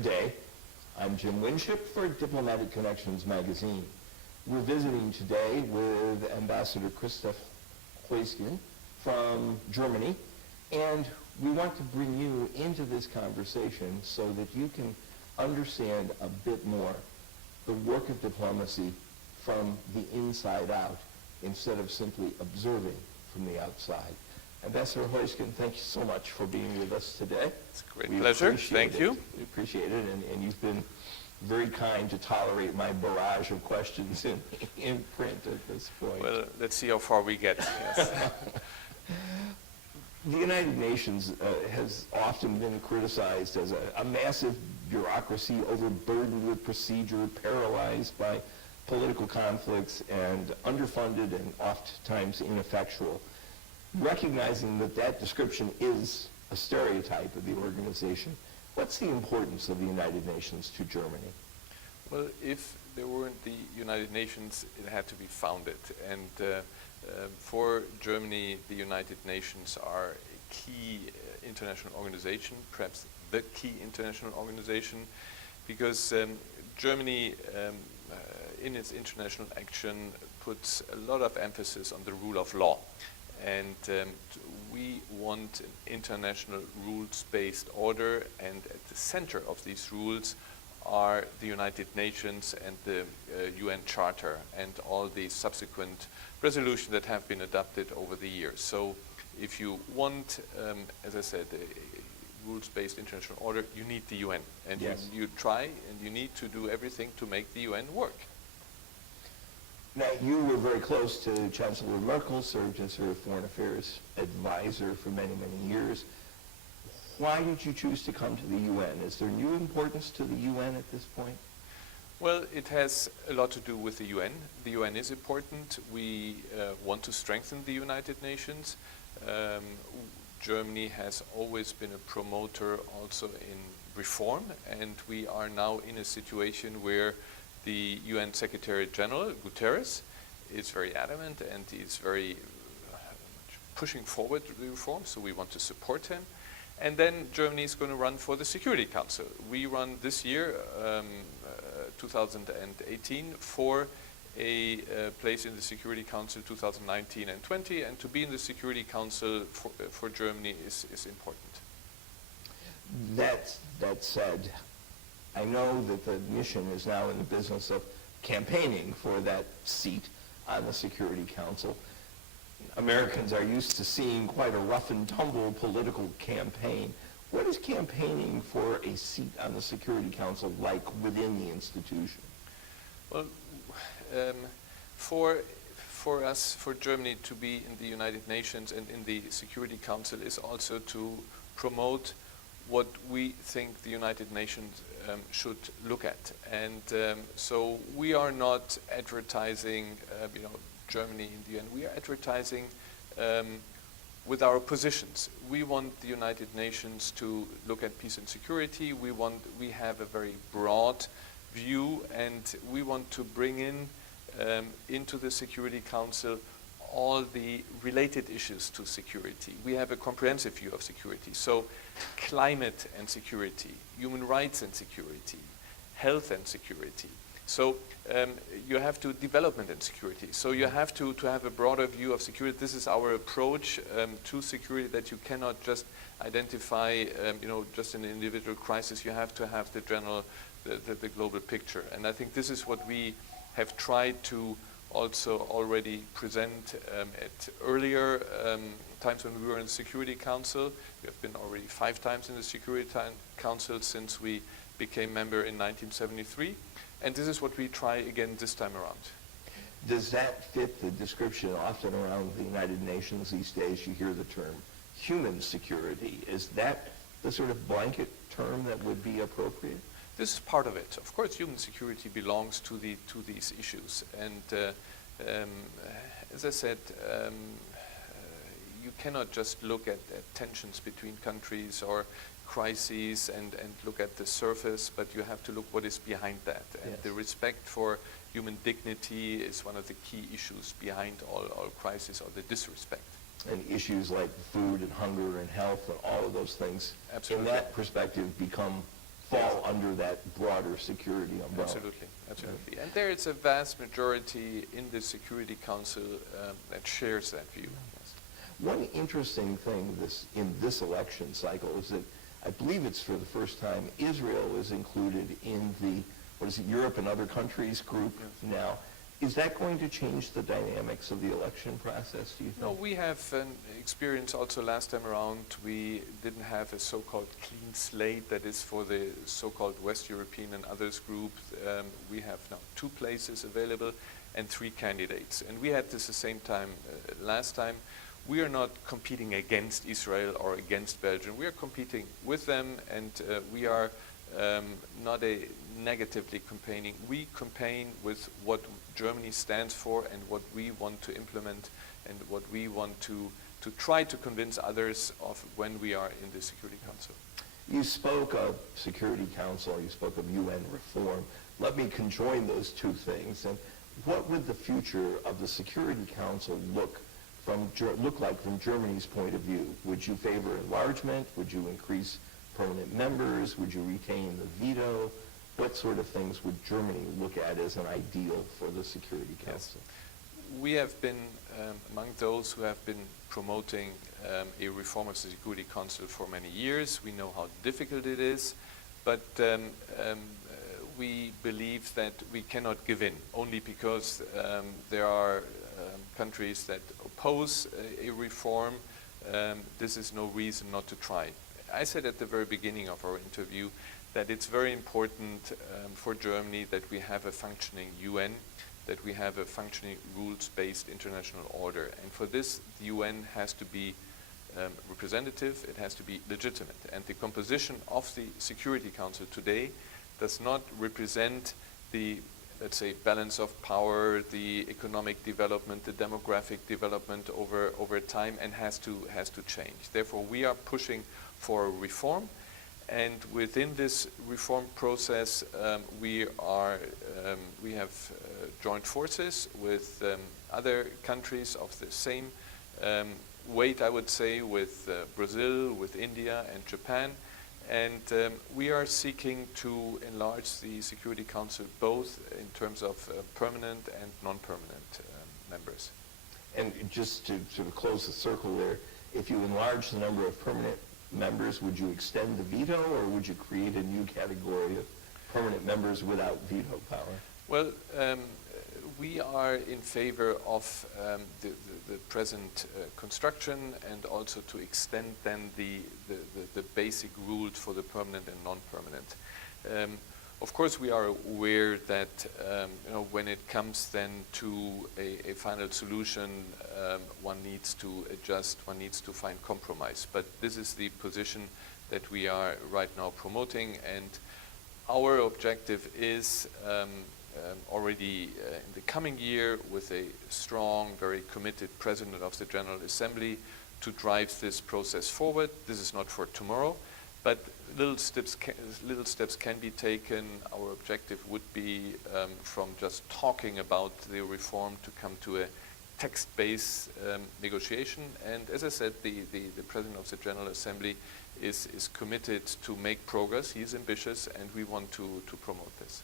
Good day. I'm Jim Winship for Diplomatic Connections magazine. We're visiting today with Ambassador Christoph Heusgen from Germany, and we want to bring you into this conversation so that you can understand a bit more the work of diplomacy from the inside out instead of simply observing from the outside. Ambassador Heusgen, thank you so much for being with us today. It's a great pleasure. Thank you. We appreciate it, and you've been very kind to tolerate my barrage of questions in print at this point. Well, let's see how far we get. Yes. The United Nations has often been criticized as a massive bureaucracy overburdened with procedure, paralyzed by political conflicts, and underfunded and oftentimes ineffectual. Recognizing that that description is a stereotype of the organization, what's the importance of the United Nations to Germany? Well, if there weren't the United Nations, it had to be founded. And for Germany, the United Nations are a key international organization, perhaps the key international organization, because Germany, in its international action, puts a lot of emphasis on the rule of law. And we want an international rules-based order, and at the center of these rules are the United Nations and the UN Charter and all the subsequent resolutions that have been adopted over the years. So if you want, as I said, a rules-based international order, you need the UN. And yes, you try and you need to do everything to make the UN work. Now, you were very close to Chancellor Merkel, served as her foreign affairs advisor for many, many years. Why did you choose to come to the UN? Is there new importance to the UN at this point? Well, it has a lot to do with the UN. The UN is important. We want to strengthen the United Nations. Germany has always been a promoter also in reform, and we are now in a situation where the UN Secretary General, Guterres, is very adamant and he's very pushing forward the reform, so we want to support him. And then Germany is going to run for the Security Council. We run this year, 2018, for a place in the Security Council 2019 and 20, and to be in the Security Council for Germany is important. That said, I know that the mission is now in the business of campaigning for that seat on the Security Council. Americans are used to seeing quite a rough and tumble political campaign. What is campaigning for a seat on the Security Council like within the institution? Well, for us, for Germany to be in the United Nations and in the Security Council is also to promote what we think the United Nations should look at. And so we are not advertising Germany in the UN. We are advertising with our positions. We want the United Nations to look at peace and security. We have a very broad view, and we want to bring in into the Security Council all the related issues to security. We have a comprehensive view of security. So climate and security, human rights and security, health and security. So you have to development and security. So you have to have a broader view of security. This is our approach to security, that you cannot just identify just an individual crisis. You have to have the general, the global picture. And I think this is what we have tried to also already present at earlier times when we were in the Security Council. We have been already 5 times in the Security Council since we became member in 1973. And this is what we try again this time around. Does that fit the description often around the United Nations these days? You hear the term human security. Is that the sort of blanket term that would be appropriate? This is part of it. Of course, human security belongs to these issues. And as I said, you cannot just look at tensions between countries or crises and look at the surface, but you have to look what is behind that. And yes, the respect for human dignity is one of the key issues behind all crises, or the disrespect. And issues like food and hunger and health and all of those things, absolutely, in that perspective, become fall under that broader security umbrella. Absolutely, absolutely. And there is a vast majority in the Security Council that shares that view. Yes. One interesting thing in this election cycle is that I believe it's for the first time Israel is included in the, Europe and other countries group now. Is that going to change the dynamics of the election process, do you think? No, we have an experience also last time around. We didn't have a so-called clean slate that is for the so-called West European and others group. We have now 2 places available and 3 candidates. And we had this the same time last time. We are not competing against Israel or against Belgium. We are competing with them, and we are not negatively campaigning. We campaign with what Germany stands for and what we want to implement and what we want to try to convince others of when we are in the Security Council. You spoke of Security Council, you spoke of UN reform. Let me conjoin those 2 things. And what would the future of the Security Council look like from Germany's point of view? Would you favor enlargement? Would you increase permanent members? Would you retain the veto? What sort of things would Germany look at as an ideal for the Security Council? Yes. We have been among those who have been promoting a reform of the Security Council for many years. We know how difficult it is, but we believe that we cannot give in only because there are countries that oppose a reform. This is no reason not to try. I said at the very beginning of our interview that it's very important for Germany that we have a functioning UN, that we have a functioning rules-based international order. And for this, the UN has to be representative, it has to be legitimate. And the composition of the Security Council today does not represent the, let's say, balance of power, the economic development, the demographic development over time, and has to change. Therefore, we are pushing for a reform. And within this reform process, we have joined forces with other countries of the same weight, I would say, with Brazil, with India and Japan. And we are seeking to enlarge the Security Council both in terms of permanent and non-permanent members. And just to sort of close the circle there, if you enlarge the number of permanent members, would you extend the veto, or would you create a new category of permanent members without veto power? Well, we are in favor of the present construction, and also to extend then the basic rules for the permanent and non-permanent. Of course, we are aware that when it comes then to a final solution, one needs to adjust, one needs to find compromise. But this is the position that we are right now promoting, and our objective is already in the coming year, with a strong, very committed President of the General Assembly, to drive this process forward. This is not for tomorrow, but little steps can be taken. Our objective would be from just talking about the reform to come to a text-based negotiation. And as I said, the President of the General Assembly is committed to make progress. He is ambitious, and we want to promote this.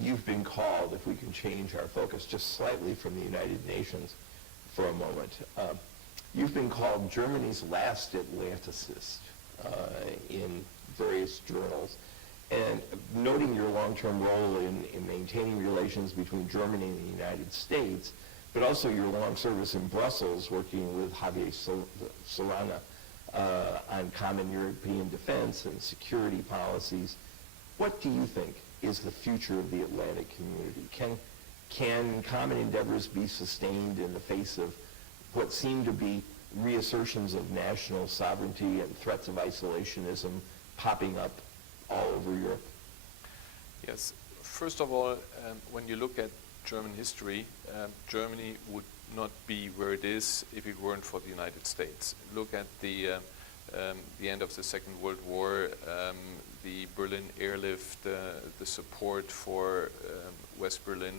You've been called, if we can change our focus just slightly from the United Nations for a moment, you've been called Germany's last Atlanticist in various journals. And noting your long-term role in maintaining relations between Germany and the United States, but also your long service in Brussels working with Javier Solana on common European defense and security policies, what do you think is the future of the Atlantic community? Can common endeavors be sustained in the face of what seem to be reassertions of national sovereignty and threats of isolationism popping up all over Europe? Yes. First of all, when you look at German history, Germany would not be where it is if it weren't for the United States. Look at the end of the Second World War, the Berlin airlift, the support for West Berlin,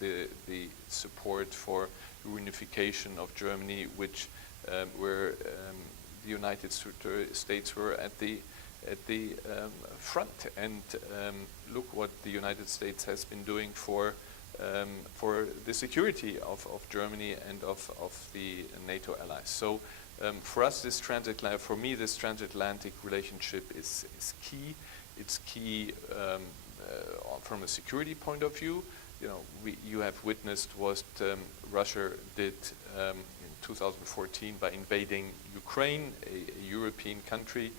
the support for Reunification of Germany, which where the United States were at the front and look what the United States has been doing for the security of Germany and of the NATO allies. So for us, this transatlantic relationship is key. It's key from a security point of view. You know, you have witnessed what Russia did in 2014 by invading Ukraine, a European country,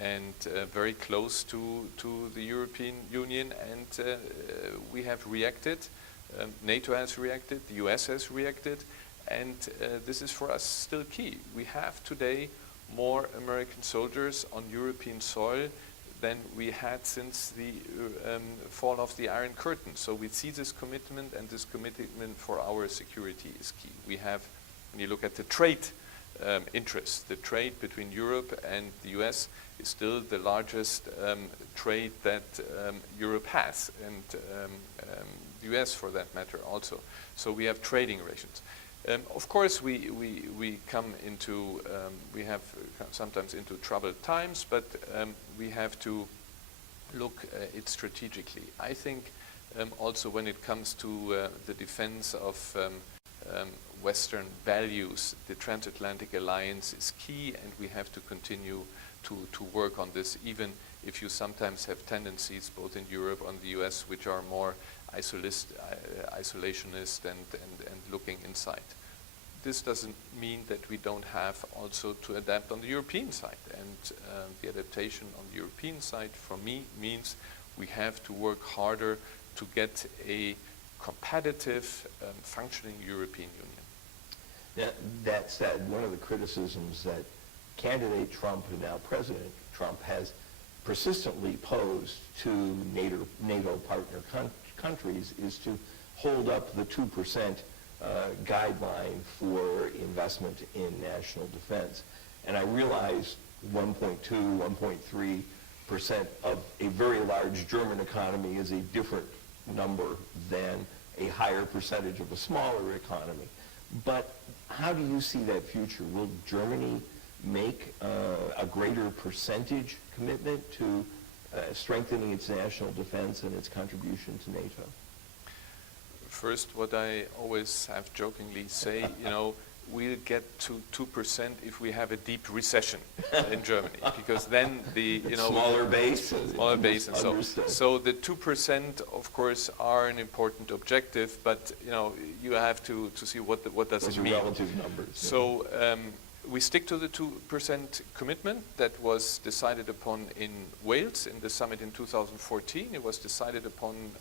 and very close to the European Union, and we have reacted. NATO has reacted, the US has reacted, and this is for us still key. We have today more American soldiers on European soil than we had since the fall of the Iron Curtain. So we see this commitment, and this commitment for our security is key. We have, when you look at the trade interests, the trade between Europe and the US is still the largest trade that Europe has, and the US for that matter also. So we have trading relations. Of course, we come into, we have sometimes into troubled times, but we have to look it strategically. I think also when it comes to the defense of Western values, the transatlantic alliance is key, and we have to continue to work on this, even if you sometimes have tendencies both in Europe and the US which are more isolationist and looking inside. This doesn't mean that we don't have also to adapt on the European side, and the adaptation on the European side for me means we have to work harder to get a competitive, functioning European Union. That said, one of the criticisms that candidate Trump and now President Trump has persistently posed to NATO partner countries is to hold up the 2% guideline for investment in national defense. And I realize 1.2, 1.3% of a very large German economy is a different number than a higher percentage of a smaller economy. But how do you see that future? Will Germany make a greater percentage commitment to strengthening its national defense and its contribution to NATO? First, what I always have jokingly say, you know, we'll get to 2% if we have a deep recession in Germany, because then the, you know, smaller base and so the 2% of course are an important objective, but you know, you have to see what does it mean. Relative numbers. So we stick to the 2% commitment that was decided upon in Wales in the summit in 2014. It was decided upon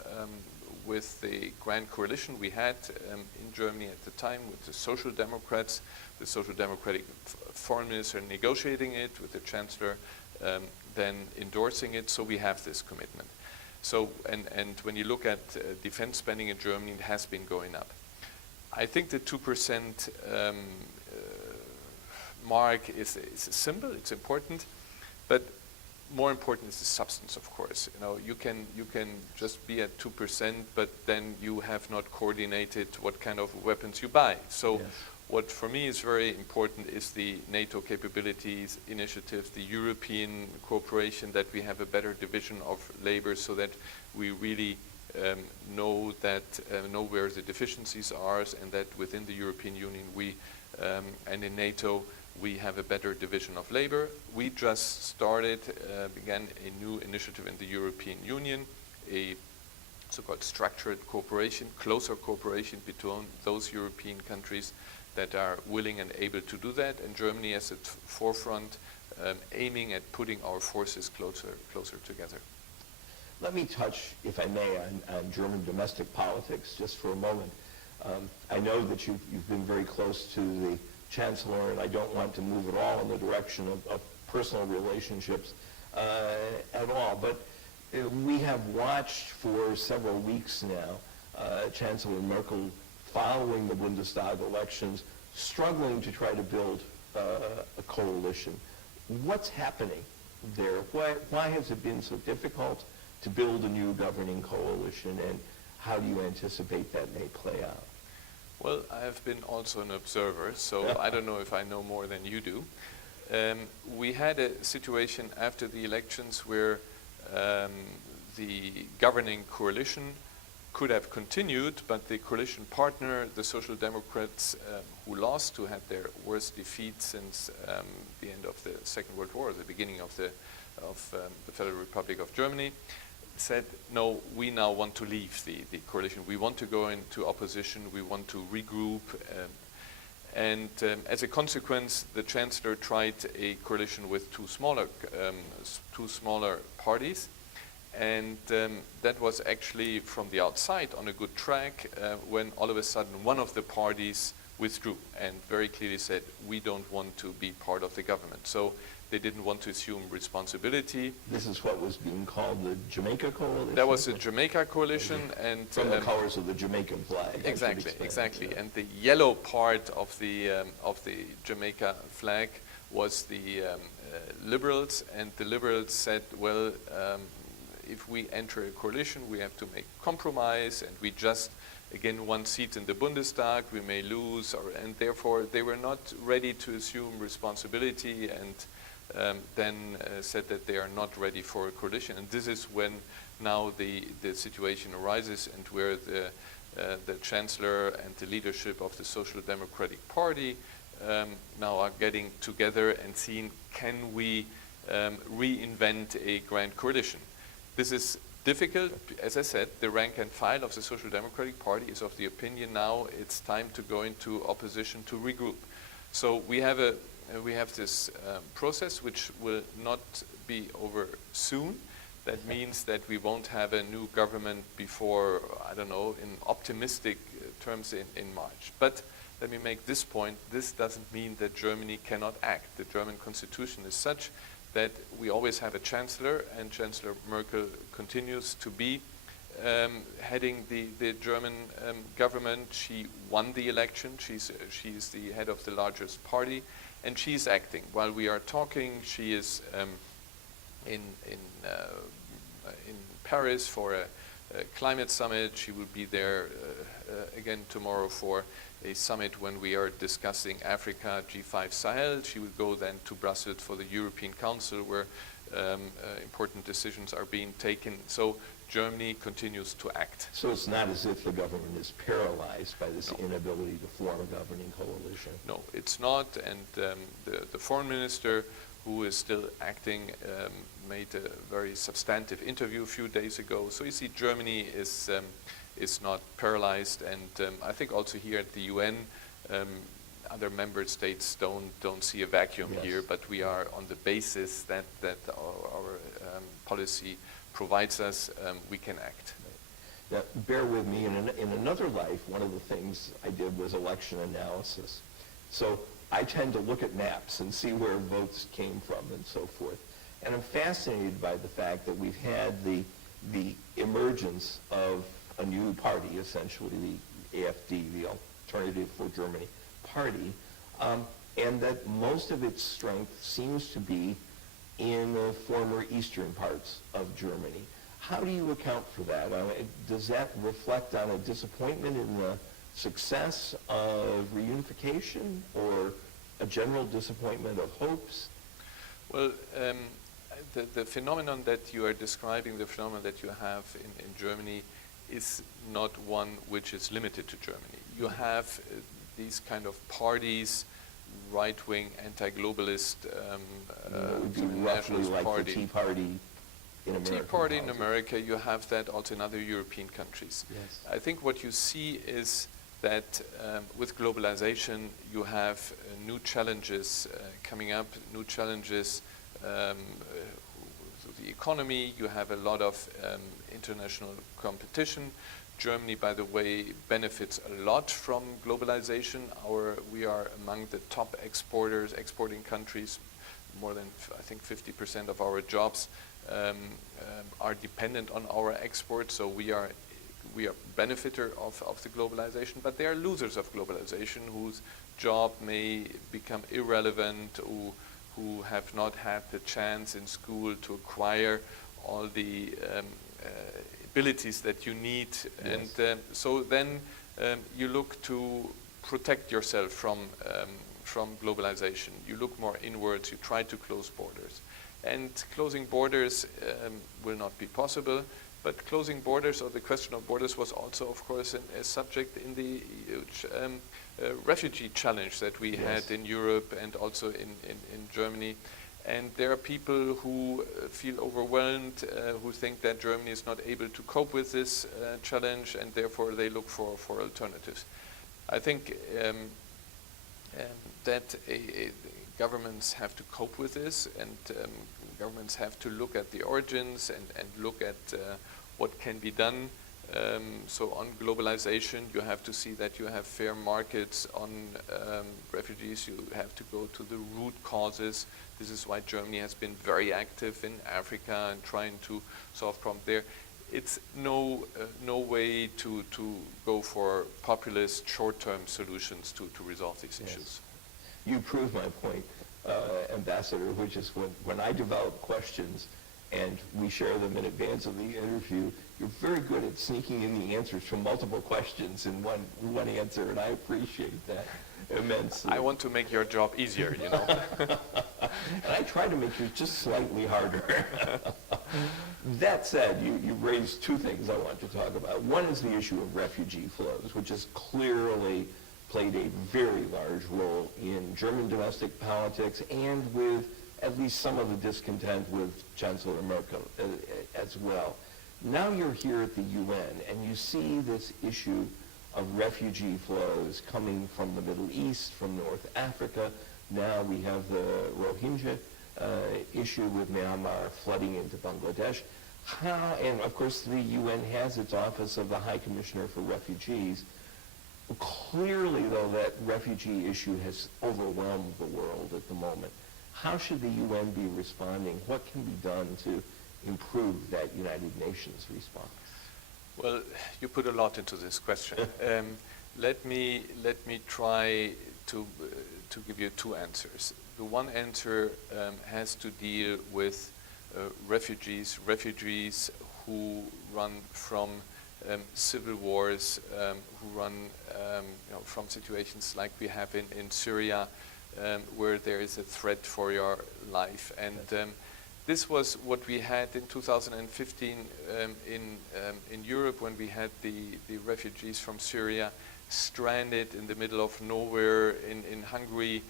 with the grand coalition we had in Germany at the time, with the Social Democrats, the Social Democratic foreign minister negotiating it, with the Chancellor then endorsing it, so we have this commitment. So, and when you look at defense spending in Germany, it has been going up. I think the 2% mark is a symbol, it's important, but more important is the substance, of course. You know, you can just be at 2%, but then you have not coordinated what kind of weapons you buy. So yes. What for me is very important is the NATO capabilities initiative, the European cooperation, that we have a better division of labor so that we really know where the deficiencies are, and that within the European Union and in NATO we have a better division of labor. We just began a new initiative in the European Union, a so-called structured cooperation, closer cooperation between those European countries that are willing and able to do that, and Germany is at the forefront, aiming at putting our forces closer together. Let me touch, if I may, on German domestic politics just for a moment. I know that you've been very close to the Chancellor, and I don't want to move at all in the direction of personal relationships at all, but we have watched for several weeks now Chancellor Merkel, following the Bundestag elections, struggling to try to build a coalition. What's happening there? Why has it been so difficult to build a new governing coalition, and how do you anticipate that may play out? Well, I have been also an observer, so I don't know if I know more than you do. we had a situation after the elections where the governing coalition could have continued, but the coalition partner, the Social Democrats, who lost, who had their worst defeat since the end of the Second World War, the beginning of the Federal Republic of Germany, said, no, we now want to leave the coalition. We want to go into opposition. We want to regroup. And as a consequence, the Chancellor tried a coalition with two smaller parties. And that was actually, from the outside, on a good track when all of a sudden one of the parties withdrew and very clearly said, we don't want to be part of the government. So they didn't want to assume responsibility. This is what was being called the Jamaica Coalition? That was the Jamaica Coalition. And from the colors of the Jamaican flag. Exactly. Yeah. And the yellow part of the Jamaica flag was the Liberals, and the Liberals said, well, if we enter a coalition, we have to make compromise, and we just, again, one seat in the Bundestag, we may lose, and therefore they were not ready to assume responsibility, and then said that they are not ready for a coalition. And this is when now the situation arises, and where the Chancellor and the leadership of the Social Democratic Party now are getting together and seeing, can we reinvent a grand coalition? This is difficult. As I said, the rank and file of the Social Democratic Party is of the opinion now it's time to go into opposition, to regroup. So we have this process which will not be over soon. That means that we won't have a new government before, I don't know, in optimistic terms in March. But let me make this point. This doesn't mean that Germany cannot act. The German constitution is such that we always have a chancellor, and Chancellor Merkel continues to be heading the German government. She won the election. She's the head of the largest party, and she's acting. While we are talking, she is in Paris for a climate summit. She will be there again tomorrow for a summit when we are discussing Africa, G5 Sahel. She will go then to Brussels for the European Council, where important decisions are being taken. So Germany continues to act. So it's not as if the government is paralyzed by this inability to form a governing coalition? No, it's not. And the foreign minister, who is still acting, made a very substantive interview a few days ago. So you see, Germany is not paralyzed, and I think also here at the UN, other member states don't see a vacuum here, but we are on the basis that our policy provides us, we can act. Now, bear with me, in another life, one of the things I did was election analysis. So I tend to look at maps and see where votes came from and so forth. And I'm fascinated by the fact that we've had the emergence of a new party, essentially the AfD, the Alternative for Germany party, and that most of its strength seems to be in the former eastern parts of Germany. How do you account for that? Does that reflect on a disappointment in the success of reunification, or a general disappointment of hopes? Well, the phenomenon that you are describing, the phenomenon that you have in Germany, is not one which is limited to Germany. You have these kind of parties, right-wing, anti-globalist, would be roughly like party. the Tea Party in America. Tea Party in America, you have that also in other European countries. Yes. I think what you see is that with globalization, you have new challenges coming up, new challenges the economy. You have a lot of international competition. Germany, by the way, benefits a lot from globalization. We are among the top exporting countries. More than, I think, 50% of our jobs are dependent on our exports. So we are benefiter of the globalization, but they are losers of globalization, whose job may become irrelevant, who have not had the chance in school to acquire all the abilities that you need. Yes. And so then you look to protect yourself from from globalization. You look more inwards, you try to close borders. And closing borders will not be possible, but closing borders, or the question of borders, was also, of course, a subject in the huge refugee challenge that we had in Europe and also in Germany. And there are people who feel overwhelmed, who think that Germany is not able to cope with this challenge, and therefore they look for alternatives. I think that governments have to cope with this, and governments have to look at the origins and look at what can be done. So on globalization, you have to see that you have fair markets. On refugees, you have to go to the root causes. This is why Germany has been very active in Africa and trying to solve problems there. It's no way to go for populist short-term solutions to resolve these issues. You prove my point, Ambassador, which is when I develop questions and we share them in advance of the interview, you're very good at sneaking in the answers from multiple questions in one answer, and I appreciate that immensely. I want to make your job easier, you know. And I try to make yours just slightly harder. That said, you raised two things I want to talk about. One is the issue of refugee flows, which has clearly played a very large role in German domestic politics and with at least some of the discontent with Chancellor Merkel as well. Now you're here at the UN and you see this issue of refugee flows coming from the Middle East, from North Africa. Now we have the Rohingya issue with Myanmar flooding into Bangladesh. And of course the UN has its Office of the High Commissioner for Refugees. Clearly, though, that refugee issue has overwhelmed the world at the moment. How should the UN be responding? What can be done to improve that United Nations response? Well, you put a lot into this question. Let me try to give you two answers. The one answer has to deal with refugees who run from civil wars, who run from situations like we have in Syria, where there is a threat for your life. And this was what we had in 2015 in Europe, when we had the refugees from Syria stranded in the middle of nowhere in Hungary,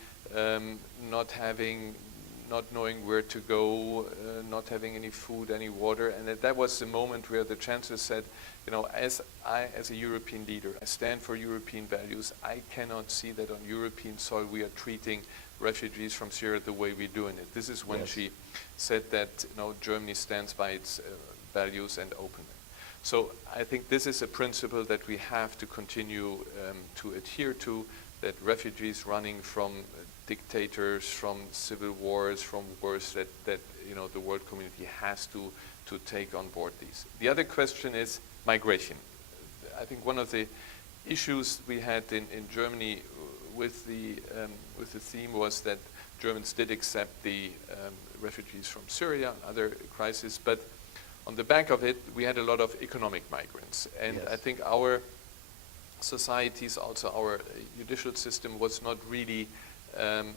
not knowing where to go, not having any food, any water. And that was the moment where the Chancellor said, you know, as a European leader, I stand for European values. I cannot see that on European soil we are treating refugees from Syria the way we're doing it. This is when she said that, you know, Germany stands by its values and openness. So I think this is a principle that we have to continue to adhere to, that refugees running from dictators, from civil wars, from wars that you know, the world community has to take on board these. The other question is migration. I think one of the issues we had in Germany with the theme was that Germans did accept the refugees from Syria and other crises, but on the back of it, we had a lot of economic migrants. And I think our societies, also our judicial system, was not really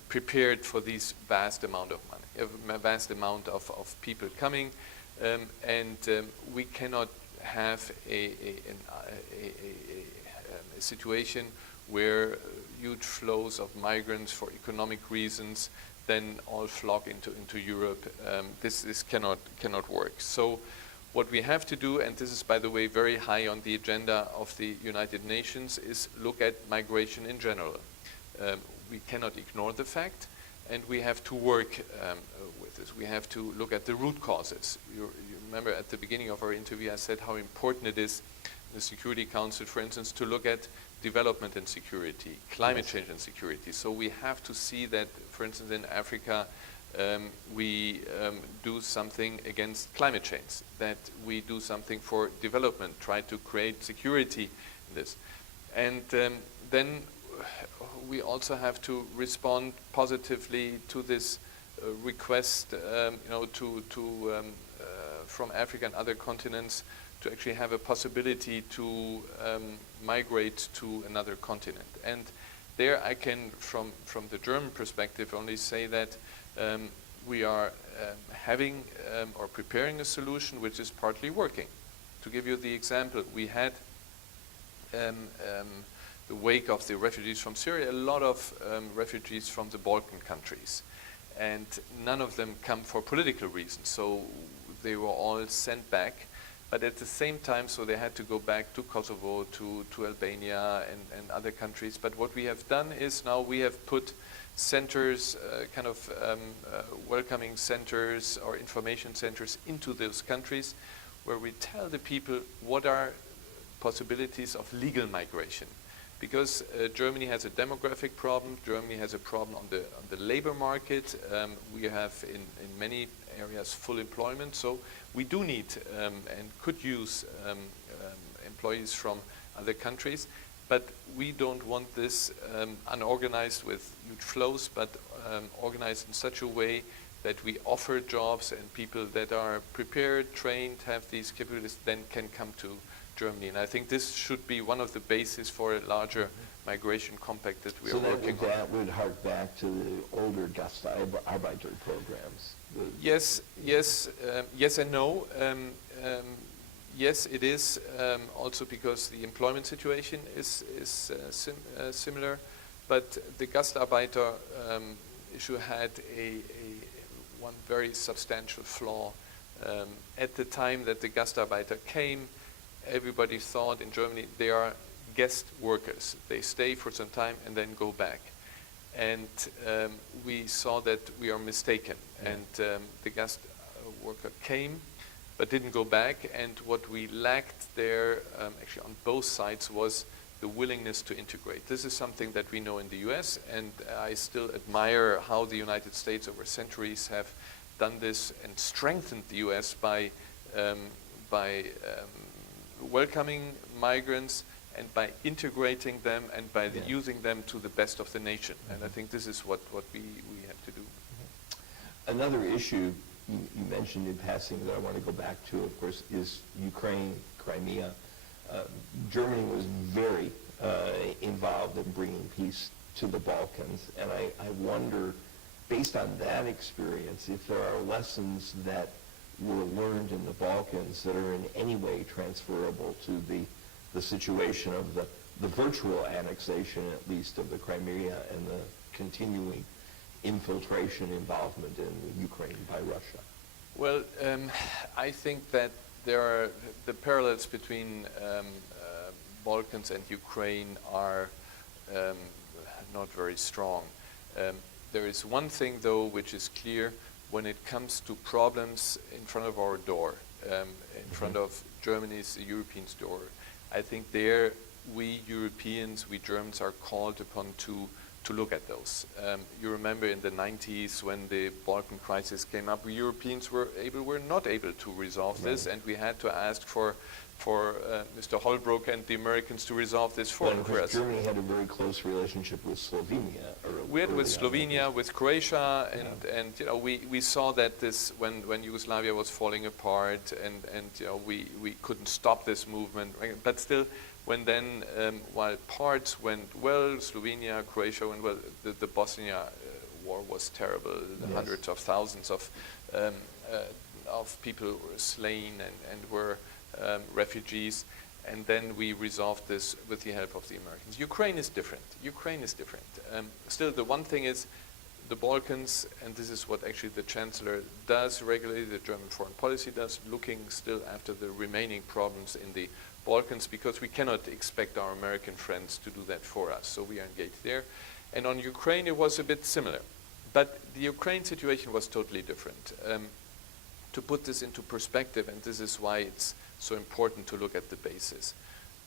prepared for this vast amount of money, a vast amount of people coming, and we cannot have a situation where huge flows of migrants for economic reasons then all flock into Europe. This cannot work. So what we have to do, and this is, by the way, very high on the agenda of the United Nations, is look at migration in general. We cannot ignore the fact, and we have to work with this. We have to look at the root causes. You remember at the beginning of our interview I said how important it is in the Security Council, for instance, to look at development and security, climate change and security. So we have to see that, for instance, in Africa, we do something against climate change, that we do something for development, try to create security in this. And then we also have to respond positively to this request, you know, from Africa and other continents to actually have a possibility to migrate to another continent. And there I can, from the German perspective, only say that we are having or preparing a solution which is partly working. To give you the example, we had the wake of the refugees from Syria, a lot of refugees from the Balkan countries. And none of them come for political reasons, so they were all sent back. But at the same time, so they had to go back to Kosovo, to Albania and other countries. But what we have done is now we have put centers, welcoming centers or information centers into those countries where we tell the people what are possibilities of legal migration. Because Germany has a demographic problem, Germany has a problem on the labor market. We have in many areas full employment, so we do need and could use employees from other countries, but we don't want this unorganized with huge flows, but organized in such a way that we offer jobs and people that are prepared, trained, have these capabilities, then can come to Germany. And I think this should be one of the bases for a larger migration compact that we are working on. So that would hark back to the older Gastarbeiter programs? Yes and no. Yes, it is, also because the employment situation is similar, but the Gastarbeiter issue had one very substantial flaw. At the time that the Gastarbeiter came, everybody thought in Germany they are guest workers. They stay for some time and then go back. And we saw that we are mistaken. And the guest worker came but didn't go back. And what we lacked there, actually on both sides, was the willingness to integrate. This is something that we know in the US, and I still admire how the United States over centuries have done this and strengthened the US by welcoming migrants and by integrating them and by using them to the best of the nation. And I think this is what we have to do. Another issue you mentioned in passing that I want to go back to, of course, is Ukraine, Crimea. Germany was very involved in bringing peace to the Balkans, and I wonder, based on that experience, if there are lessons that were learned in the Balkans that are in any way transferable to the situation of the virtual annexation, at least, of the Crimea and the continuing infiltration involvement in Ukraine by Russia. Well, I think that there are the parallels between Balkans and Ukraine are not very strong. There is one thing, though, which is clear when it comes to problems in front of our door, in front of Germany's, Europeans' door. I think there we Europeans, we Germans are called upon to look at those. You remember in the 90s when the Balkan crisis came up, we Europeans were not able to resolve this, and we had to ask for Mr. Holbrooke and the Americans to resolve this for us. Germany had a very close relationship with Slovenia. We had with Slovenia, with Croatia, and you know, we saw that this when Yugoslavia was falling apart, and you know, we couldn't stop this movement, but still. When then, while parts went well, Slovenia, Croatia went well, the Bosnia war was terrible. Hundreds of thousands of people were slain and were refugees. And then we resolved this with the help of the Americans. Ukraine is different. Still, the one thing is the Balkans, and this is what actually the Chancellor does regularly, the German foreign policy does, looking still after the remaining problems in the Balkans, because we cannot expect our American friends to do that for us. So we are engaged there. And on Ukraine, it was a bit similar. But the Ukraine situation was totally different. To put this into perspective, and this is why it's so important to look at the basis.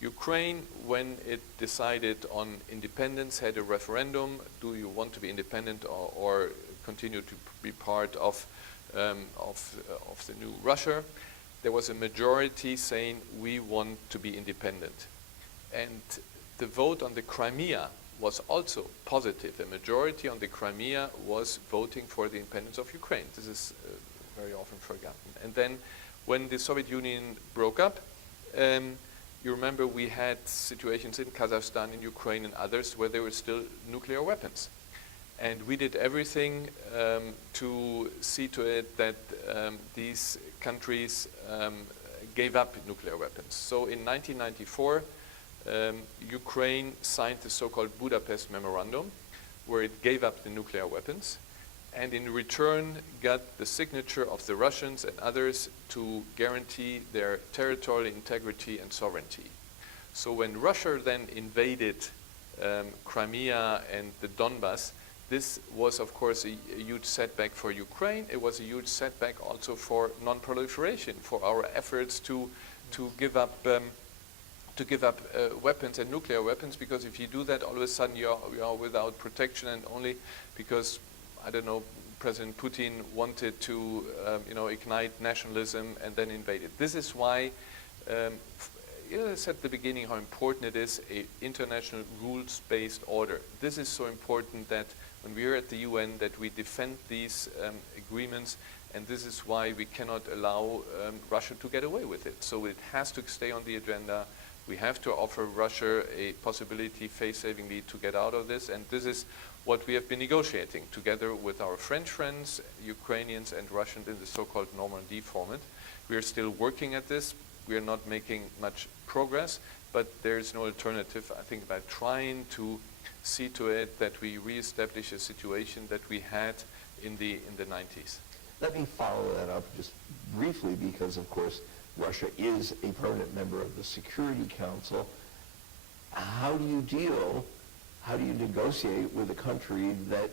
Ukraine, when it decided on independence, had a referendum. Do you want to be independent or continue to be part of the new Russia? There was a majority saying we want to be independent. And the vote on the Crimea was also positive. A majority on the Crimea was voting for the independence of Ukraine. This is very often forgotten. And then when the Soviet Union broke up, You remember we had situations in Kazakhstan, in Ukraine, and others where there were still nuclear weapons. And we did everything to see to it that these countries gave up nuclear weapons. So in 1994, Ukraine signed the so-called Budapest Memorandum, where it gave up the nuclear weapons, and in return got the signature of the Russians and others to guarantee their territorial integrity and sovereignty. So when Russia then invaded Crimea and the Donbas, this was, of course, a huge setback for Ukraine. It was a huge setback also for non-proliferation, for our efforts to give up weapons and nuclear weapons. Because if you do that, all of a sudden you are without protection, and only because, I don't know, President Putin wanted to ignite nationalism and then invade it. This is why. I said at the beginning how important it is, an international rules-based order. This is so important that when we are at the UN that we defend these agreements, and this is why we cannot allow Russia to get away with it. So it has to stay on the agenda. We have to offer Russia a possibility, face-savingly, to get out of this, and this is what we have been negotiating together with our French friends, Ukrainians and Russians in the so-called Normandy format. We are still working at this. We are not making much progress, but there's no alternative, I think, by trying to see to it that we reestablish a situation that we had in the 90s. Let me follow that up just briefly, because, of course, Russia is a permanent member of the Security Council. How do you negotiate with a country that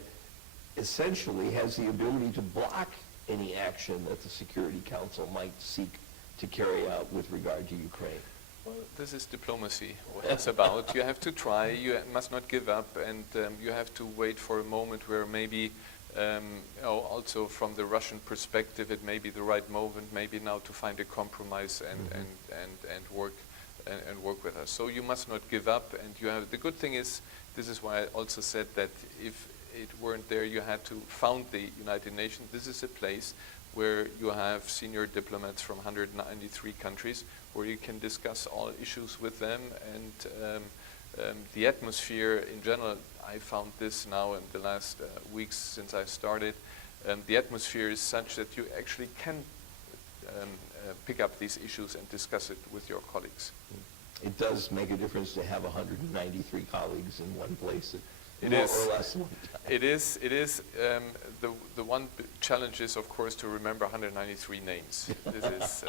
essentially has the ability to block any action that the Security Council might seek to carry out with regard to Ukraine? Well, this is diplomacy, what it's about. You have to try, you must not give up, and you have to wait for a moment where maybe, also from the Russian perspective, it may be the right moment, maybe now to find a compromise and work with us. So you must not give up, and you have, the good thing is, this is why I also said that if it weren't there, you had to found the United Nations. This is a place where you have senior diplomats from 193 countries, where you can discuss all issues with them, and the atmosphere in general, I found this now in the last weeks since I started, the atmosphere is such that you actually can pick up these issues and discuss it with your colleagues. It does make a difference to have 193 colleagues in one place. It more is. Or less one time. It is. The one challenge is, of course, to remember 193 names. This is.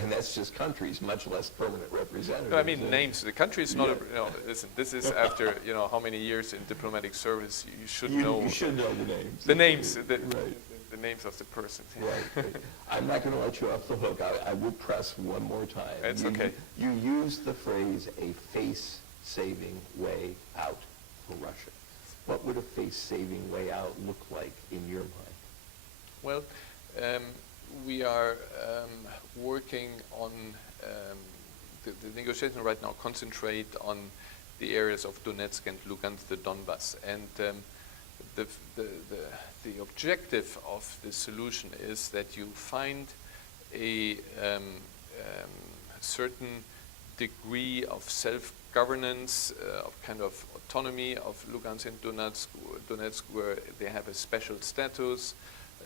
And that's just countries, much less permanent representatives. No, I mean names. The country is not. Listen. This is after how many years in diplomatic service. You should know. You should know the names. The names. Right. The names of the person. Right. I'm not going to let you off the hook. I will press one more time. It's okay. You used the phrase "a face-saving way out" for Russia. What would a face-saving way out look like in your mind? Well, we are working on the negotiation right now. Concentrate on the areas of Donetsk and Lugansk, the Donbas, and the objective of the solution is that you find a certain degree of self-governance, of kind of autonomy of Lugansk and Donetsk, where they have a special status,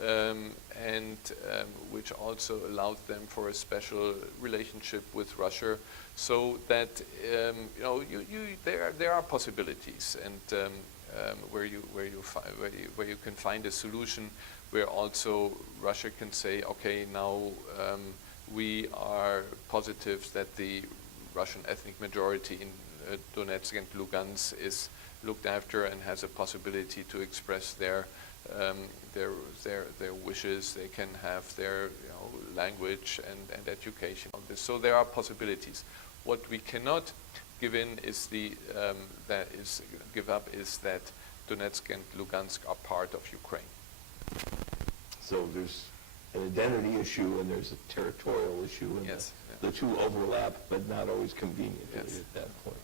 and which also allowed them for a special relationship with Russia, so that there are possibilities, and where you can find a solution where also Russia can say, okay, now we are positive that the Russian ethnic majority in Donetsk and Lugansk is looked after and has a possibility to express their wishes. They can have their language and education. So there are possibilities. What we cannot give in is give up is that Donetsk and Lugansk are part of Ukraine. So there's an identity issue and there's a territorial issue, and yes, the two overlap, but not always convenient at that point.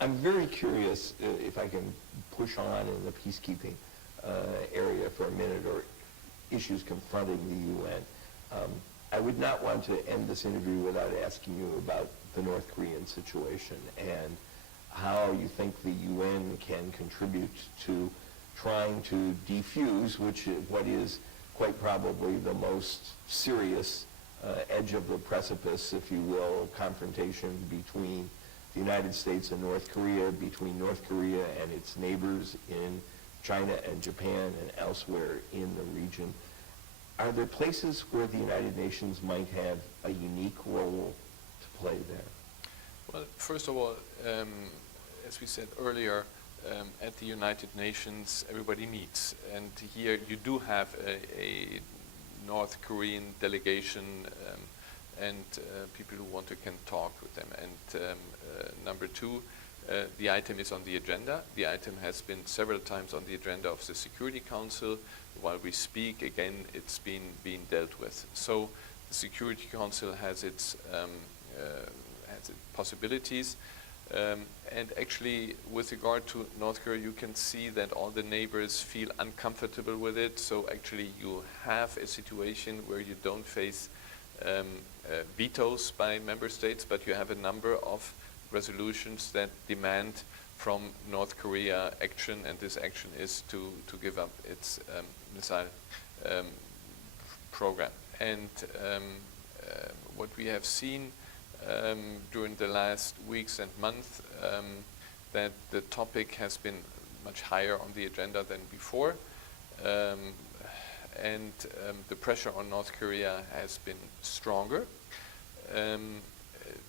I'm very curious if I can push on in the peacekeeping area for a minute, or issues confronting the UN. I would not want to end this interview without asking you about the North Korean situation and how you think the UN can contribute to trying to defuse what is quite probably the most serious edge of the precipice, if you will, confrontation between the United States and North Korea, between North Korea and its neighbors in China and Japan and elsewhere in the region. Are there places where the United Nations might have a unique role to play there? Well, first of all, as we said earlier, at the United Nations, everybody meets. And here you do have a North Korean delegation and people who can talk with them. And number two, the item is on the agenda. The item has been several times on the agenda of the Security Council. While we speak, again, it's being dealt with. So the Security Council has its possibilities. And actually, with regard to North Korea, you can see that all the neighbors feel uncomfortable with it. So actually, you have a situation where you don't face vetoes by member states, but you have a number of resolutions that demand from North Korea action, and this action is to give up its missile program. And what we have seen during the last weeks and months, that the topic has been much higher on the agenda than before, and the pressure on North Korea has been stronger.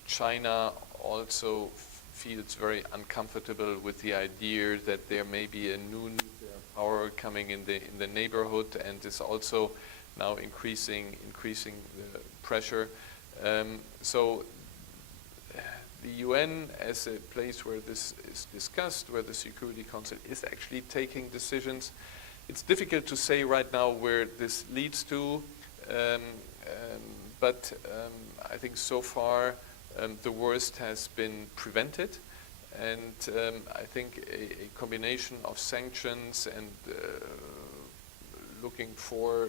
China also feels very uncomfortable with the idea that there may be a new nuclear power coming in the neighborhood, and is also now increasing the pressure. So the UN, as a place where this is discussed, where the Security Council is actually taking decisions, it's difficult to say right now where this leads to, but I think so far the worst has been prevented, and I think a combination of sanctions and looking for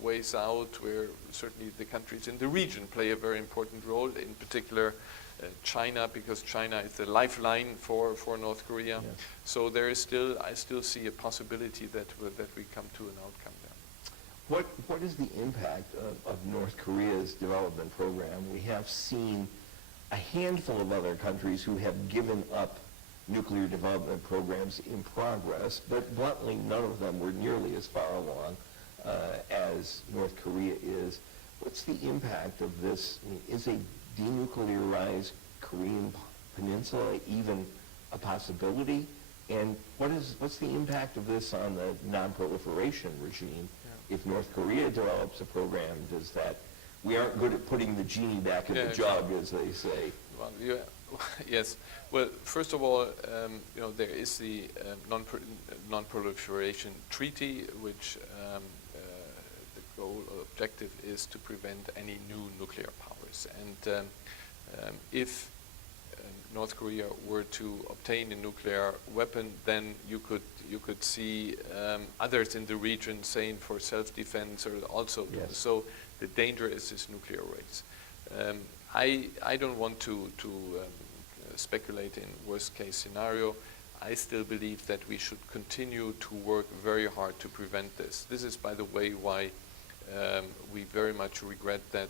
ways out, where certainly the countries in the region play a very important role, in particular China, because China is the lifeline for North Korea. Yes. So there is I still see a possibility that we come to an outcome there. What is the impact of North Korea's development program? We have seen a handful of other countries who have given up nuclear development programs in progress, but bluntly, none of them were nearly as far along as North Korea is. What's the impact of this? I mean, is a denuclearized Korean peninsula even a possibility? And what's the impact of this on the non-proliferation regime? Yeah. If North Korea develops a program, does that, we aren't good at putting the genie back in the jug, as they say. Well, yes. Well, first of all, there is the non-proliferation treaty, which the goal or objective is to prevent any new nuclear powers. And if North Korea were to obtain a nuclear weapon, then you could see others in the region saying for self-defense or also. Yes. So the danger is this nuclear race. I don't want to speculate in worst-case scenario. I still believe that we should continue to work very hard to prevent this. This is, by the way, why we very much regret that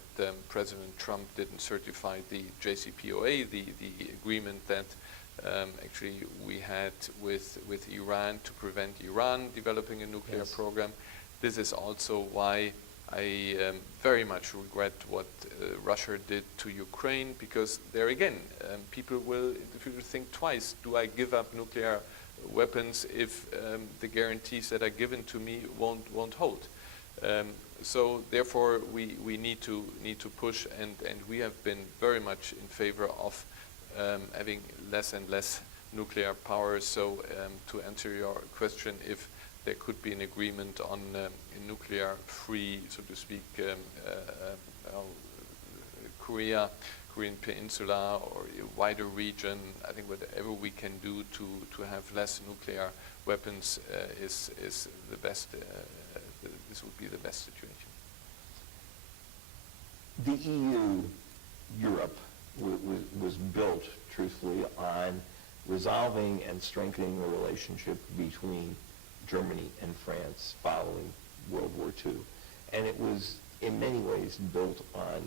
President Trump didn't certify the JCPOA, the agreement that actually we had with Iran to prevent Iran developing a nuclear program. This is also why I very much regret what Russia did to Ukraine, because there again, people will in the future think twice. Do I give up nuclear weapons if the guarantees that are given to me won't hold? So therefore, we need to push, and we have been very much in favor of having less and less nuclear power. So to answer your question, if there could be an agreement on a nuclear-free, so to speak, Korean Peninsula or a wider region, I think whatever we can do to have less nuclear weapons is the best. This would be the best situation. the EU, Europe, was built, truthfully, on resolving and strengthening the relationship between Germany and France following World War II. And it was, in many ways, built on,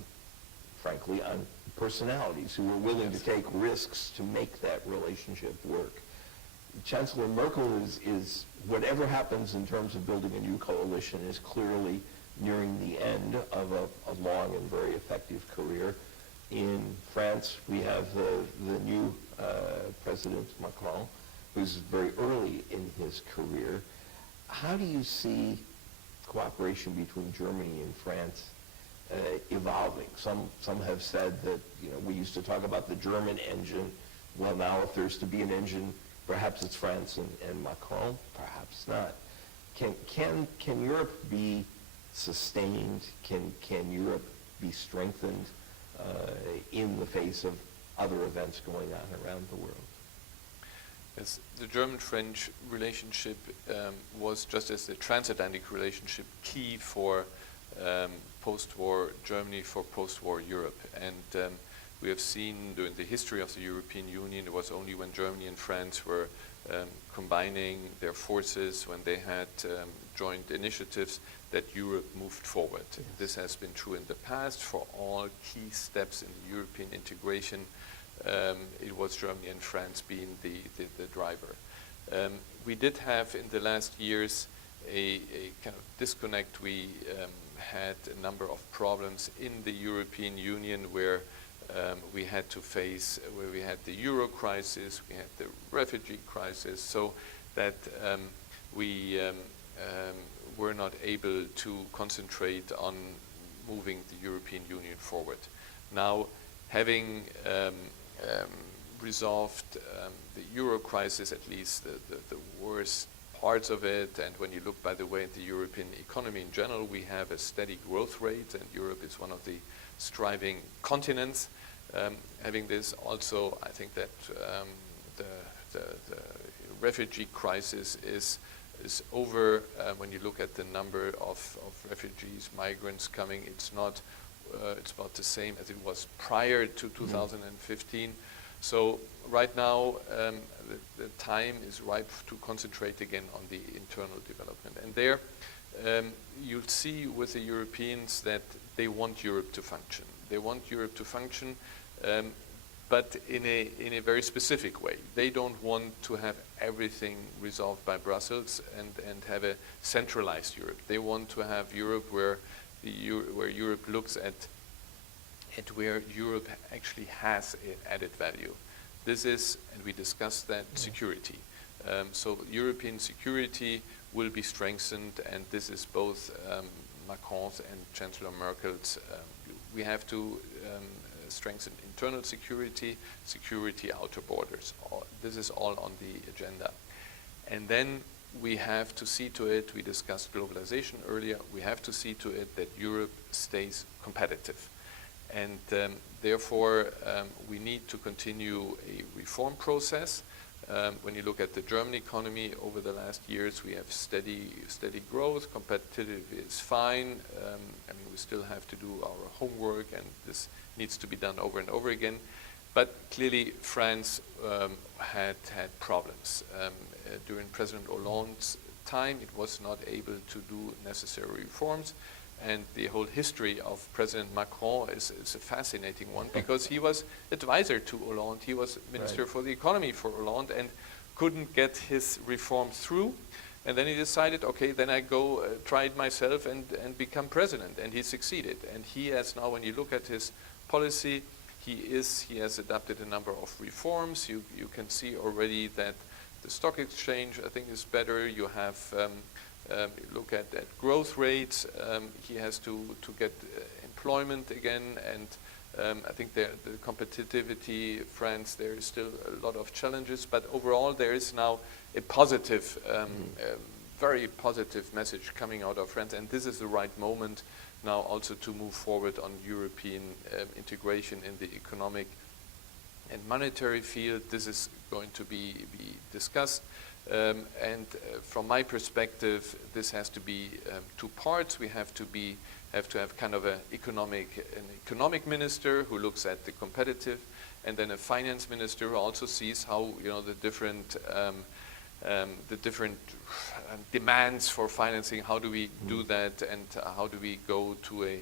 frankly, on personalities who were willing to take risks to make that relationship work. Chancellor Merkel is whatever happens in terms of building a new coalition is clearly nearing the end of a long and very effective career. In France, we have the new President Macron, who's very early in his career. How do you see cooperation between Germany and France evolving? Some have said that, you know, we used to talk about the German engine. Well, now if there's to be an engine, perhaps it's France and Macron, perhaps not. Can Europe be sustained? Can Europe be strengthened in the face of other events going on around the world? Yes, the German-French relationship was, just as the transatlantic relationship, key for post-war Germany, for post-war Europe. And we have seen during the history of the European Union, it was only when Germany and France were combining their forces, when they had joint initiatives, that Europe moved forward. Yes. This has been true in the past for all key steps in the European integration. It was Germany and France being the driver. We did have in the last years a kind of disconnect. We had a number of problems in the European Union where we had to face, where we had the Euro crisis, we had the refugee crisis, so that we were not able to concentrate on moving the European Union forward. Now, having resolved the Euro crisis, at least the worst parts of it, and when you look, by the way, at the European economy in general, we have a steady growth rate, and Europe is one of the striving continents. Having this also, I think that the refugee crisis is over. When you look at the number of refugees, migrants coming, it's not. It's about the same as it was prior to 2015. So right now, the time is ripe to concentrate again on the internal development. And there, you'll see with the Europeans that they want Europe to function. They want Europe to function, but in a very specific way. They don't want to have everything resolved by Brussels and have a centralized Europe. They want to have Europe where Europe looks at where Europe actually has added value. This is, and we discussed that, security. So European security will be strengthened, and this is both Macron's and Chancellor Merkel's. We have to strengthen internal security, security outer borders. This is all on the agenda. And then we have to see to it, we discussed globalization earlier, we have to see to it that Europe stays competitive. And therefore, we need to continue a reform process. When you look at the German economy over the last years, we have steady growth. Competitive is fine. I mean, we still have to do our homework, and this needs to be done over and over again. But clearly, France had problems. During President Hollande's time, it was not able to do necessary reforms. And the whole history of President Macron is a fascinating one, because he was advisor to Hollande. He was Minister for the Economy for Hollande and couldn't get his reforms through. And then he decided, okay, then I go try it myself and become president. And he succeeded. And he has now, when you look at his policy, he has adopted a number of reforms. You can see already that the stock exchange, I think, is better. You have look at growth rates. He has to get employment again, and I think the competitivity, France, there is still a lot of challenges, but overall there is now a positive, very positive message coming out of France, and this is the right moment now also to move forward on European integration in the economic and monetary field. This is going to be discussed. From my perspective, this has to be two parts. We have to have kind of an economic minister who looks at the competitive, and then a finance minister who also sees how the different demands for financing. How do we do that, and how do we go to a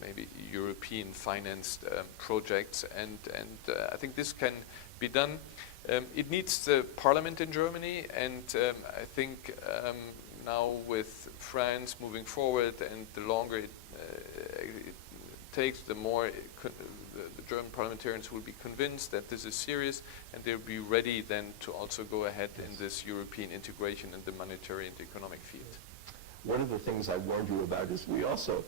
maybe European financed projects? And I think this can be done. It needs the parliament in Germany, and I think now with France moving forward, and the longer it takes, the more the German parliamentarians will be convinced that this is serious, and they'll be ready then to also go ahead in this European integration in the monetary and economic field. One of the things I warned you about is we also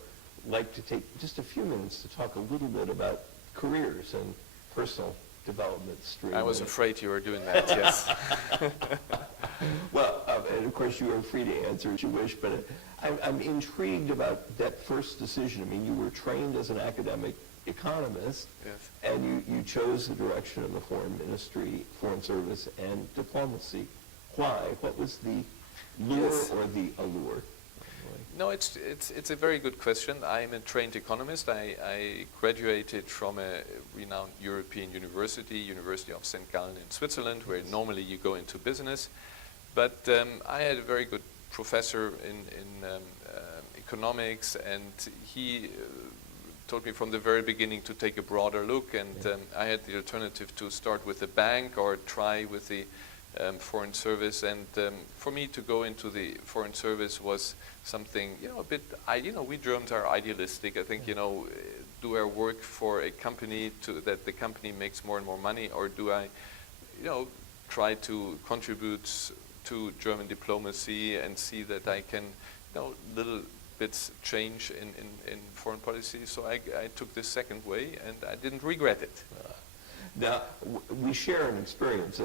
like to take just a few minutes to talk a little bit about careers and personal development stream. I was afraid you were doing that, yes. Well, and of course you are free to answer as you wish, but I'm intrigued about that first decision. I mean, you were trained as an academic economist, yes, and you chose the direction of the foreign ministry, foreign service, and diplomacy. Why? What was the lure Yes. or the allure? No, it's a very good question. I'm a trained economist. I graduated from a renowned European University of St. Gallen in Switzerland, where normally you go into business. But I had a very good professor in economics, and he told me from the very beginning to take a broader look, and I had the alternative to start with the bank or try with the foreign service, and for me to go into the foreign service was something, a bit, we Germans are idealistic. I think, do I work for a company that the company makes more and more money, or do I, try to contribute to German diplomacy and see that I can, little bits change in foreign policy. So I took this second way, and I didn't regret it. Now, we share an experience.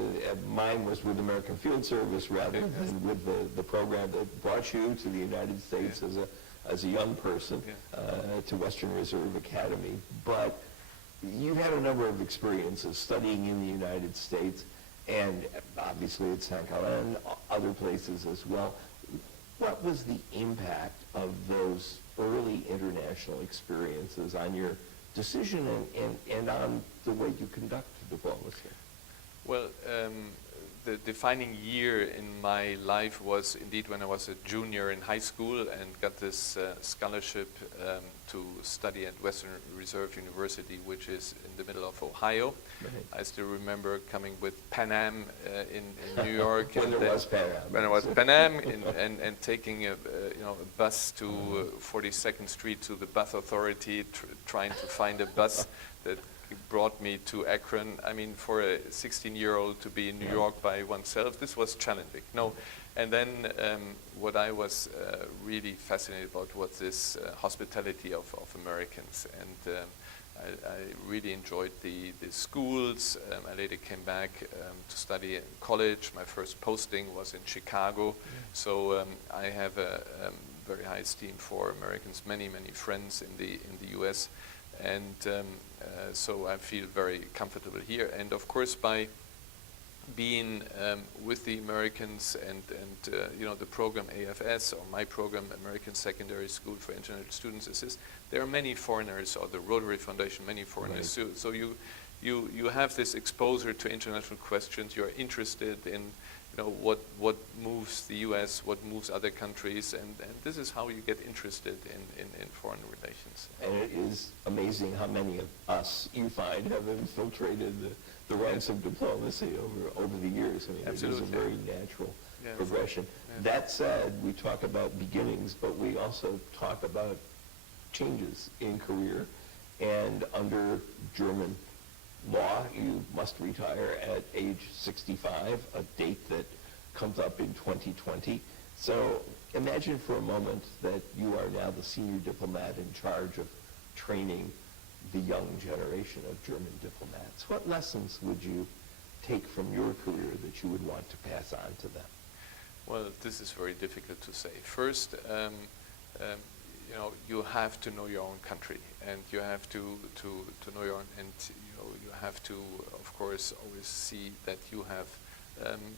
Mine was with American Field Service rather than with the program that brought you to the United States as a young person to Western Reserve Academy. But you've had a number of experiences studying in the United States, and obviously at St. Gallen and other places as well. What was the impact of those early international experiences on your decision and on the way you conduct diplomacy? Well, the defining year in my life was indeed when I was a junior in high school and got this scholarship to study at Western Reserve University, which is in the middle of Ohio. Right. I still remember coming with Pan Am in New York. When there was Pan Am. When I was Pan Am, and taking a bus to 42nd Street to the bus authority, trying to find a bus that brought me to Akron. I mean, for a 16-year-old to be in New York by oneself, this was challenging. No, and then what I was really fascinated about was this hospitality of Americans, and I really enjoyed the schools. I later came back to study in college. My first posting was in Chicago, so I have a very high esteem for Americans. Many friends in the U.S. And so I feel very comfortable here. And of course, by being with the Americans and the program AFS, or my program, American Secondary School for International Students, there are many foreigners, or the Rotary Foundation, many foreigners. Right. So you have this exposure to international questions. You are interested in what moves the U.S., what moves other countries, and this is how you get interested in foreign relations. And it is amazing how many of us, you find, have infiltrated the ranks of diplomacy over the years. I mean, Absolutely. It is a very natural progression. Yeah. That said, we talk about beginnings, but we also talk about changes in career, and under German law, you must retire at age 65, a date that comes up in 2020. So imagine for a moment that you are now the senior diplomat in charge of training the young generation of German diplomats. What lessons would you take from your career that you would want to pass on to them? Well, this is very difficult to say. First, you have to know your own country, and you have to know your own, and you have to, of course, always see that you have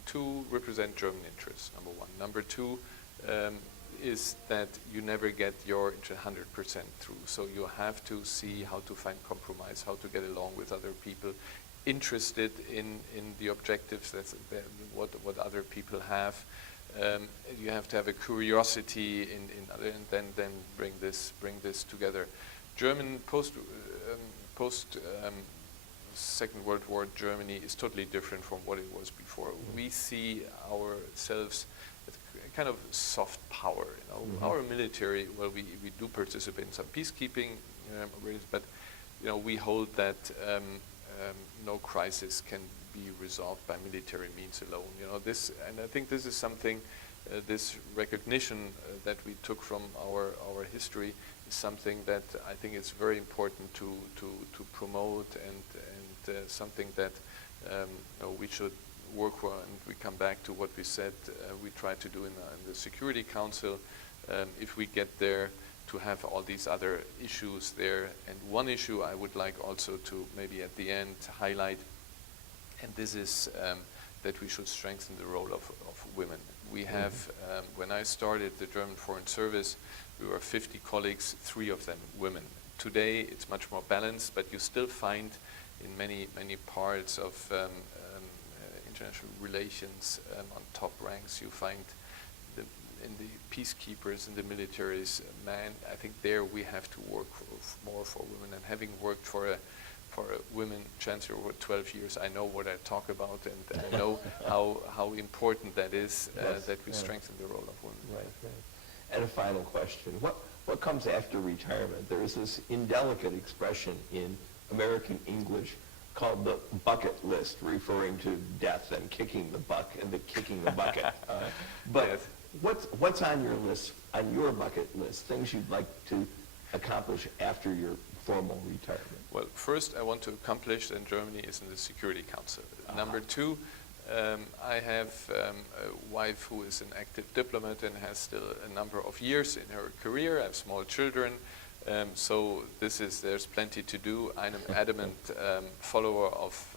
to represent German interests, number one. Number two is that you never get your 100% through. So you have to see how to find compromise, how to get along with other people, interested in the objectives what other people have. You have to have a curiosity in other, and then bring this together. German post Second World War Germany is totally different from what it was before. We see ourselves as a kind of soft power. Our military, well, we do participate in some peacekeeping, but we hold that no crisis can be resolved by military means alone. And I think this is something, this recognition that we took from our history is something that I think is very important to promote, and something that we should work for. And we come back to what we said we try to do in the Security Council. If we get there, to have all these other issues there. And one issue I would like also to maybe at the end highlight, and this is that we should strengthen the role of women. We have, when I started the German Foreign Service, we were 50 colleagues, 3 of them women. Today it's much more balanced, but you still find in many parts of international relations on top ranks, you find in the peacekeepers, in the militaries, I think there we have to work more for women. And having worked for a women chancellor over 12 years, I know what I talk about, and I know how important that is, that we strengthen the role of women. Right. And a final question. What comes after retirement? There is this indelicate expression in American English called the bucket list, referring to death and kicking the kicking the bucket. But yes. What's on your list, on your bucket list, things you'd like to accomplish after your formal retirement? Well, first I want to accomplish that Germany is in the Security Council. Number 2, I have a wife who is an active diplomat and has still a number of years in her career. I have small children, so there's plenty to do. I'm an adamant follower of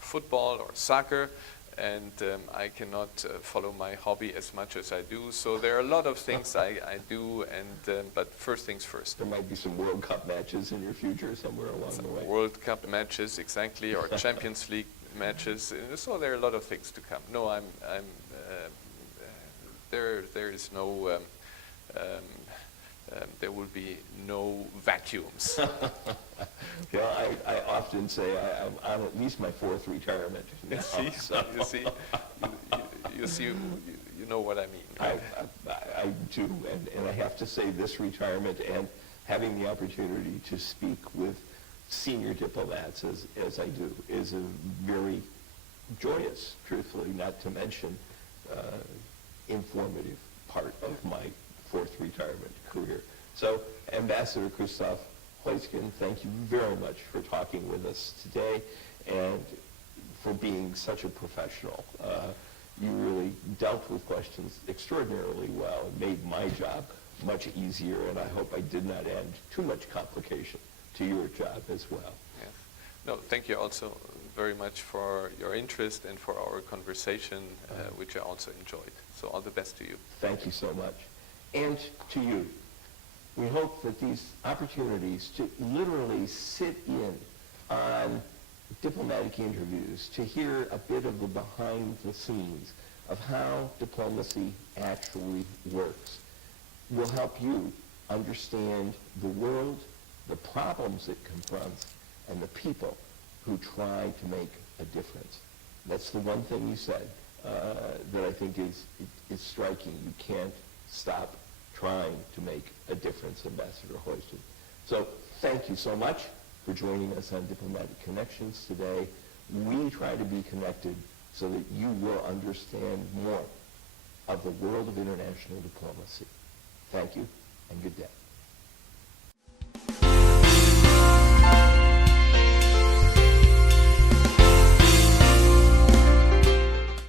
football or soccer, and I cannot follow my hobby as much as I do. So there are a lot of things I do, but first things first. There might be some World Cup matches in your future somewhere along the way. World Cup matches, exactly, or Champions League matches. So there are a lot of things to come. No, there is no. There will be no vacuums. Well, I often say I'm on at least my 4th retirement. You know what I mean. Right? I do, and I have to say this retirement and having the opportunity to speak with senior diplomats as I do is a very joyous, truthfully, not to mention informative part of my 4th retirement career. So, Ambassador Christoph Heusgen, thank you very much for talking with us today and for being such a professional. You really dealt with questions extraordinarily well and made my job much easier, and I hope I did not add too much complication to your job as well. Yes. No, thank you also very much for your interest and for our conversation, which I also enjoyed. So all the best to you. Thank you so much. And to you. We hope that these opportunities to literally sit in on diplomatic interviews, to hear a bit of the behind the scenes of how diplomacy actually works, will help you understand the world, the problems it confronts, and the people who try to make a difference. That's the one thing you said that I think is striking. You can't stop trying to make a difference, Ambassador Heusgen. So thank you so much for joining us on Diplomatic Connections today. We try to be connected so that you will understand more of the world of international diplomacy. Thank you, and good day.